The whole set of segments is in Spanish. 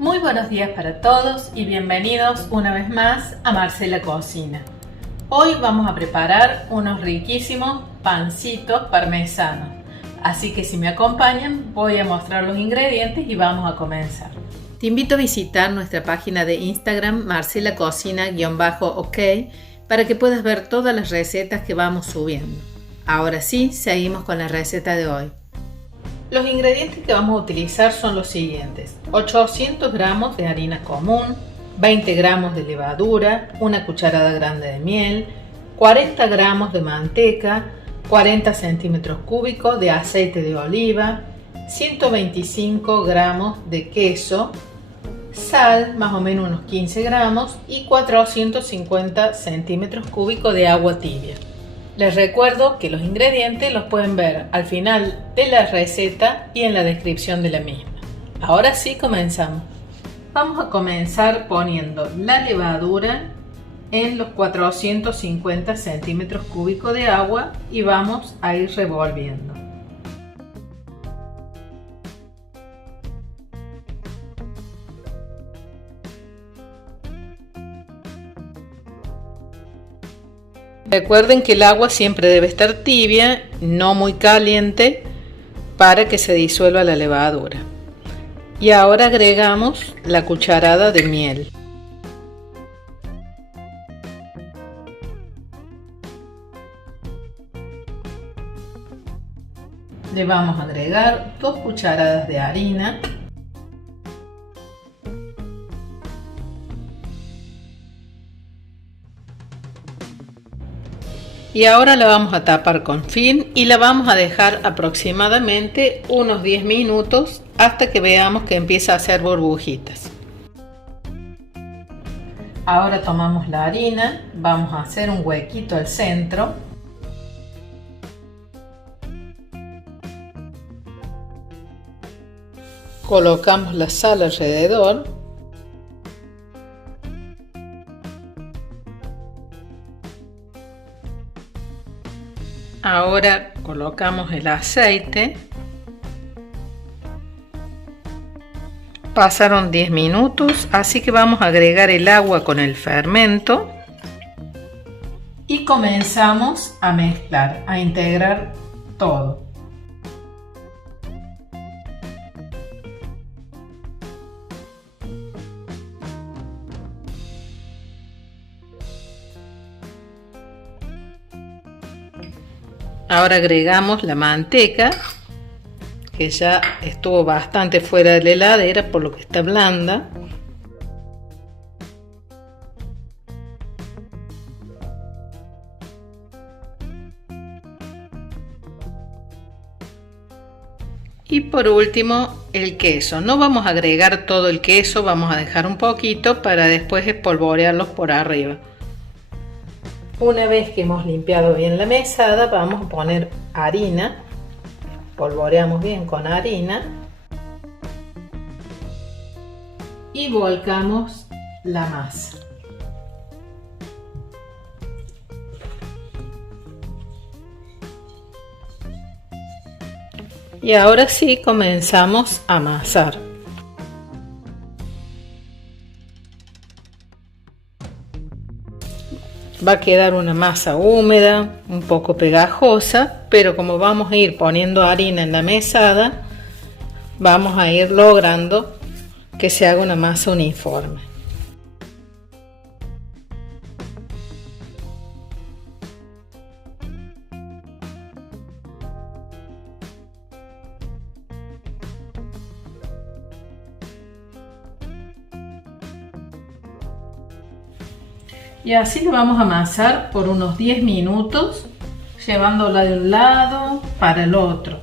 Muy buenos días para todos y bienvenidos una vez más a Marcela Cocina. Hoy vamos a preparar unos riquísimos pancitos parmesanos, así que si me acompañan voy a mostrar los ingredientes y vamos a comenzar. Te invito a visitar nuestra página de Instagram marcelacocina_ok para que puedas ver todas las recetas que vamos subiendo. Ahora sí, seguimos con la receta de hoy. Los ingredientes que vamos a utilizar son los siguientes: 800 gramos de harina común, 20 gramos de levadura, una cucharada grande de miel, 40 gramos de manteca, 40 centímetros cúbicos de aceite de oliva, 125 gramos de queso, sal, más o menos unos 15 gramos y 450 centímetros cúbicos de agua tibia. Les recuerdo que los ingredientes los pueden ver al final de la receta y en la descripción de la misma. Ahora sí, comenzamos. Vamos a comenzar poniendo la levadura en los 450 centímetros cúbicos de agua y vamos a ir revolviendo. Recuerden que el agua siempre debe estar tibia, no muy caliente, para que se disuelva la levadura. Y ahora agregamos la cucharada de miel. Le vamos a agregar 2 cucharadas de harina. Y ahora la vamos a tapar con film y la vamos a dejar aproximadamente unos 10 minutos hasta que veamos que empieza a hacer burbujitas. Ahora tomamos la harina, vamos a hacer un huequito al centro. Colocamos la sal alrededor. Ahora colocamos el aceite. Pasaron 10 minutos, así que vamos a agregar el agua con el fermento y comenzamos a mezclar, a integrar todo. Ahora agregamos la manteca, que ya estuvo bastante fuera de la heladera, por lo que está blanda. Y por último, el queso. No vamos a agregar todo el queso, vamos a dejar un poquito para después espolvorearlos por arriba. Una vez que hemos limpiado bien la mesada, vamos a poner harina. Polvoreamos bien con harina. Y volcamos la masa. Y ahora sí comenzamos a amasar. Va a quedar una masa húmeda, un poco pegajosa, pero como vamos a ir poniendo harina en la mesada, vamos a ir logrando que se haga una masa uniforme. Y así lo vamos a amasar por unos 10 minutos, llevándola de un lado para el otro.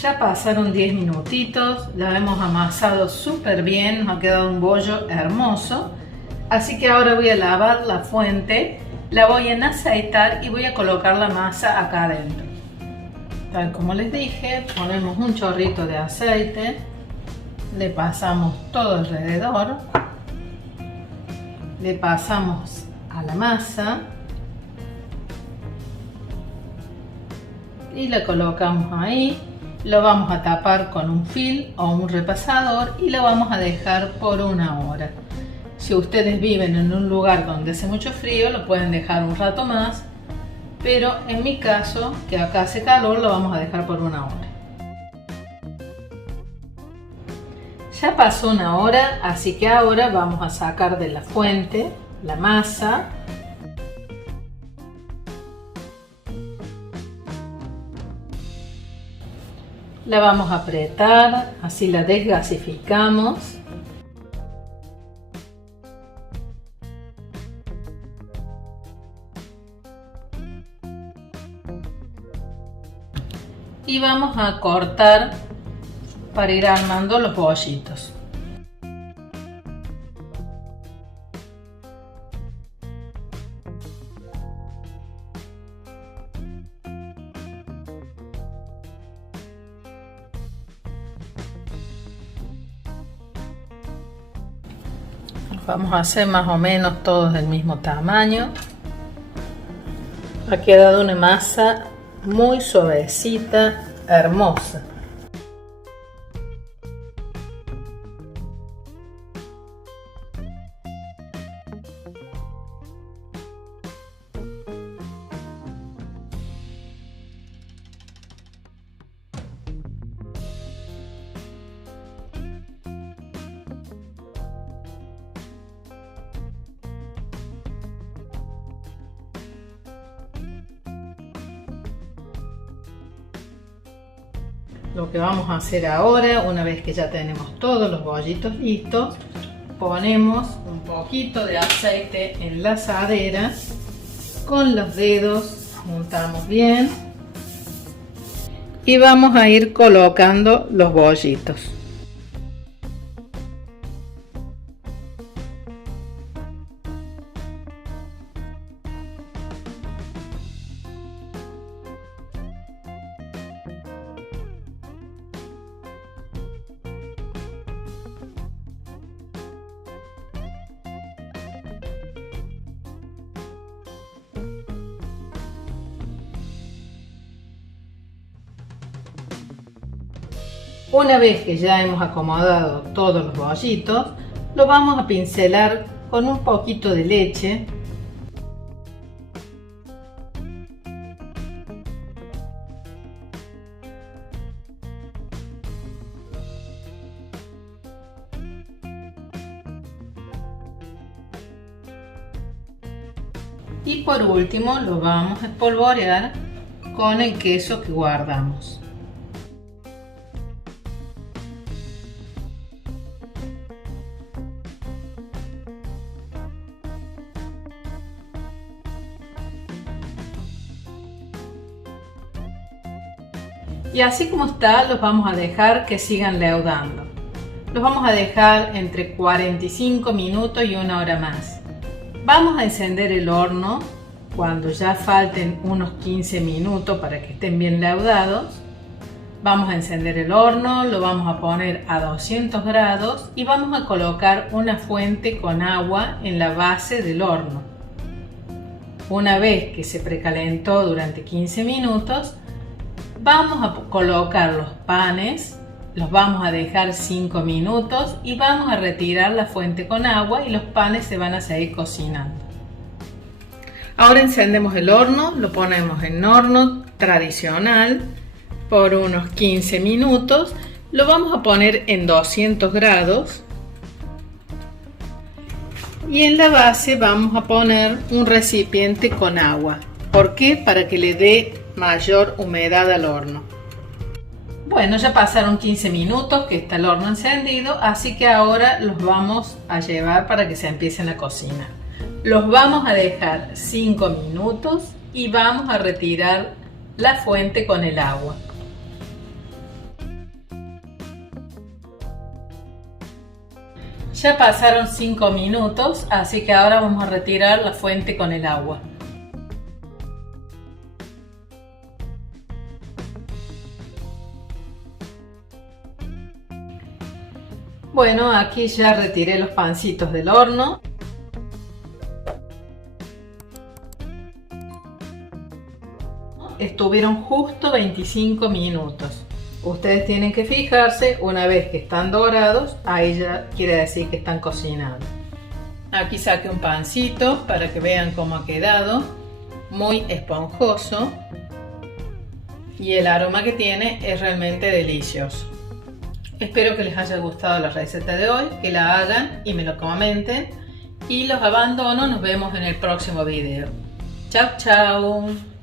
Ya pasaron 10 minutitos, la hemos amasado súper bien, nos ha quedado un bollo hermoso. Así que ahora voy a lavar la fuente, la voy a aceitar y voy a colocar la masa acá adentro. Tal como les dije, ponemos un chorrito de aceite, le pasamos todo alrededor, le pasamos a la masa y la colocamos ahí. Lo vamos a tapar con un film o un repasador y lo vamos a dejar por 1 hora. Si ustedes viven en un lugar donde hace mucho frío, lo pueden dejar un rato más, pero en mi caso, que acá hace calor, lo vamos a dejar por 1 hora. Ya pasó 1 hora, así que ahora vamos a sacar de la fuente la masa. La vamos a apretar, así la desgasificamos. Y vamos a cortar para ir armando los bollitos. Vamos a hacer más o menos todos del mismo tamaño. Ha quedado una masa muy suavecita, hermosa. Lo que vamos a hacer ahora, una vez que ya tenemos todos los bollitos listos, ponemos un poquito de aceite en la asadera, con los dedos juntamos bien y vamos a ir colocando los bollitos. Una vez que ya hemos acomodado todos los bollitos, lo vamos a pincelar con un poquito de leche. Y por último lo vamos a espolvorear con el queso que guardamos. Y así como está, los vamos a dejar que sigan leudando. Los vamos a dejar entre 45 minutos y 1 hora más. Vamos a encender el horno cuando ya falten unos 15 minutos para que estén bien leudados. Vamos a encender el horno, lo vamos a poner a 200 grados y vamos a colocar una fuente con agua en la base del horno. Una vez que se precalentó durante 15 minutos, vamos a colocar los panes, los vamos a dejar 5 minutos y vamos a retirar la fuente con agua y los panes se van a seguir cocinando. Ahora encendemos el horno, lo ponemos en horno tradicional por unos 15 minutos, lo vamos a poner en 200 grados y en la base vamos a poner un recipiente con agua. ¿Por qué? Para que le dé mayor humedad al horno. Bueno, ya pasaron 15 minutos que está el horno encendido, así que ahora los vamos a llevar para que se empiecen a cocinar. Los vamos a dejar 5 minutos y vamos a retirar la fuente con el agua. Ya pasaron 5 minutos, así que ahora vamos a retirar la fuente con el agua. Bueno, aquí ya retiré los pancitos del horno. Estuvieron justo 25 minutos. Ustedes tienen que fijarse, una vez que están dorados, ahí ya quiere decir que están cocinados. Aquí saqué un pancito para que vean cómo ha quedado. Muy esponjoso. Y el aroma que tiene es realmente delicioso. Espero que les haya gustado la receta de hoy, que la hagan y me lo comenten. Y los abandono, nos vemos en el próximo video. Chao, chao.